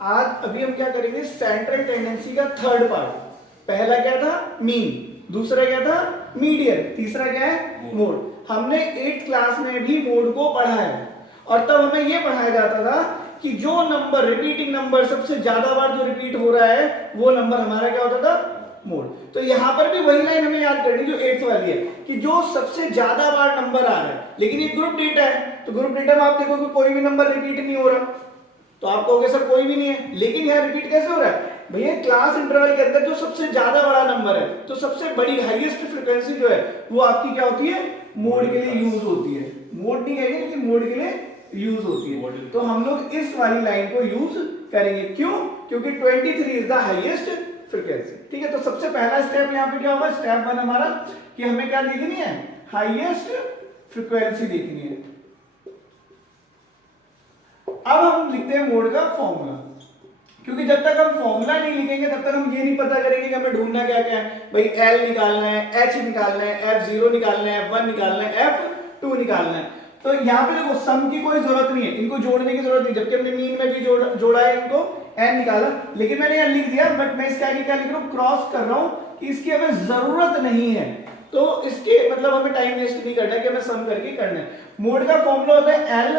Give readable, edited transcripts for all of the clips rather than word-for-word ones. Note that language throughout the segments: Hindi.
आज अभी हम क्या करेंगे, सेंट्रल टेंडेंसी का थर्ड पार्ट। पहला क्या था, मीन, दूसरा क्या था, मीडियन, तीसरा क्या है, मोड। हमने 8th क्लास में भी मोड को पढ़ा है और तब हमें यह पढ़ाया जाता था कि जो नंबर, रिपीटिंग नंबर, सबसे ज्यादा बार जो रिपीट हो रहा है वो नंबर हमारा क्या होता था, मोड। तो यहां पर भी वही लाइन हमें याद करनी जो 8th वाली है कि जो सबसे ज्यादा बार नंबर आ रहा है, लेकिन ये ग्रुप डेटा है तो ग्रुप डेटा में आप देखोगे कोई भी नंबर रिपीट नहीं हो रहा, तो आप कहोगे सर कोई भी नहीं है, लेकिन यहां रिपीट कैसे हो रहा है भैया, क्लास इंटरवल के अंदर जो सबसे ज्यादा बड़ा नंबर है, तो सबसे बड़ी हाईएस्ट फ्रीक्वेंसी जो है वो आपकी क्या होती है, मोड के लिए यूज होती है। मोड नहीं कहेंगे लेकिन मोड के लिए यूज होती है। तो हम लोग इस वाली लाइन को यूज करेंगे, क्यों, क्योंकि 23 इज द हाईएस्ट फ्रीक्वेंसी। ठीक है, तो सबसे पहला स्टेप यहाँ पे क्या होगा, स्टेप 1 हमारा कि हमें क्या देखनी है, हाईएस्ट फ्रीक्वेंसी देखनी है। अब हम लिखते हैं मोड का फॉर्मूला, क्योंकि जब तक हम फॉर्मूला नहीं लिखेंगे तब तक हम ये नहीं पता करेंगे कि हमें ढूंढना क्या क्या है। भाई एल निकालना है, एच निकालना है, F0 निकालना है, F1 निकालना है, F2 निकालना है। तो यहाँ पे देखो सम की कोई जरूरत नहीं है, इनको जोड़ने की जरूरत नहीं, जबकि हमने मीन में भी जोड़ा है इनको, एन निकाला, लेकिन मैंने यहाँ लिख दिया, बट मैं इसका क्या लिख रहा हूँ, क्रॉस कर रहा हूँ कि इसकी हमें जरूरत नहीं है, तो इसके मतलब हमें टाइम वेस्ट नहीं करना है कि हमें सम करके करना है। मोड का फॉर्मूला होता है एल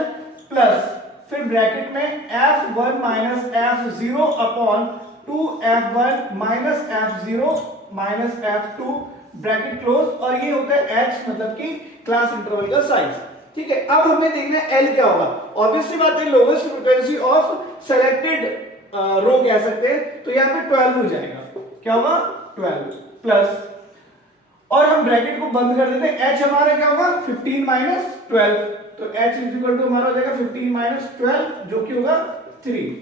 प्लस, फिर ब्रैकेट में F1 minus F0 upon 2F1 minus F0 minus F2 bracket close, और ये होता है H मतलब कि क्लास इंटरवल का साइज। ठीक है, अब हमें देखना है L क्या होगा। ऑब्वियसली बात है, लोवेस्ट फ्रीक्वेंसी ऑफ सेलेक्टेड रो कह सकते हैं, तो यहाँ पे 12 हो जाएगा, क्या होगा 12 प्लस, और हम ब्रैकेट को बंद कर देते हैं, H हमारा क्या होगा 15 माइनस 12, तो H इज इक्वल टू हमारा हो जाएगा 15 माइनस 12 जो कि होगा 3।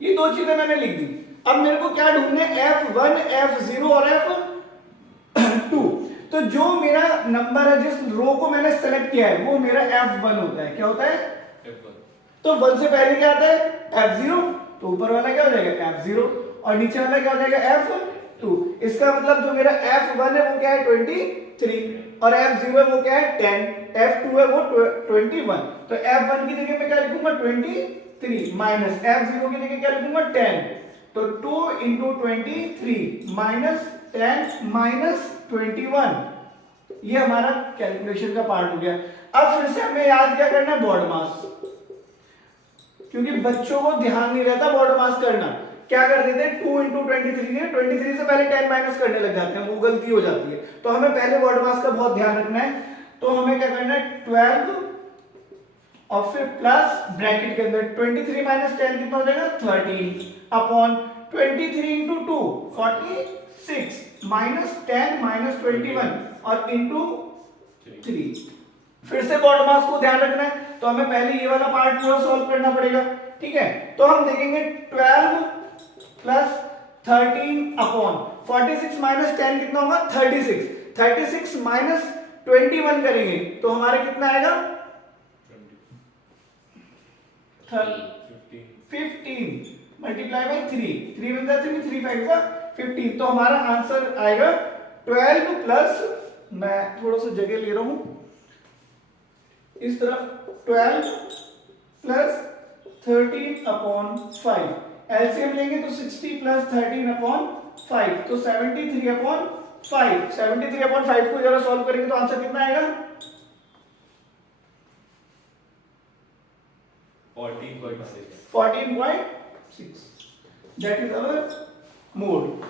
ये दो चीजें मैंने लिख दी। अब मेरे को क्या ढूंढना है, F1, F0 और F2। तो जो मेरा नंबर है, जिस रो को मैंने सेलेक्ट किया है वो मेरा F1 होता है। क्या होता है, F1। तो 1 से पहले क्या आता है F0, तो ऊपर वाला क्या हो जाएगा F0 और नीचे वाला क्या हो जाएगा F2। इसका मतलब जो मेरा F1 है वो क्या है 23 और F0 है वो क्या है 10, F2 है वो 21। तो F1 की जगह मैं क्या लिखूंगा 23 माइनस F0 की जगह क्या लिखूंगा 10, तो 2 इंटू 23 माइनस 10 माइनस 21, ये हमारा कैलकुलेशन का पार्ट हो गया। अब फिर से हमें याद क्या करना है, बॉडी मास, क्योंकि बच्चों को ध्यान नहीं रहता बॉडी मास करना, क्या कर देते हैं 2 इंटू 23 से पहले 10 माइनस करने लग जाते हैं, वो गलती हो जाती है। तो हमें पहले बॉडी मास का बहुत ध्यान रखना है, तो हमें क्या करना है 12 और फिर प्लस ब्रैकेट के अंदर 23 माइनस 10 कितना हो जाएगा 13 अपॉन 23 इंटू 2 46 माइनस 10 माइनस 21 और इंटू 3। फिर से बॉडी मास को ध्यान रखना है, तो हमें पहले ये वाला पार्ट पूरा सॉल्व करना पड़ेगा। ठीक है, तो हम देखेंगे 12 प्लस 13 अपॉन 46 माइनस 10 कितना होगा 36, 36 माइनस 21 करेंगे तो हमारा कितना आएगा 15 मल्टीप्लाई बाई 3 बनता है 3 3 5 का 15, तो हमारा आंसर आएगा 12 प्लस, मैं थोड़ा सा जगह ले रहा हूं इस तरफ, 12 प्लस 13 अपॉन 5, एलसीएम लेंगे तो 60 प्लस 13 अपॉन 5, तो 73 अपॉन 5, 73 अपॉन 5 को जरा सॉल्व करेंगे तो आंसर कितना आएगा 14.6, दैट इज अवर मोड।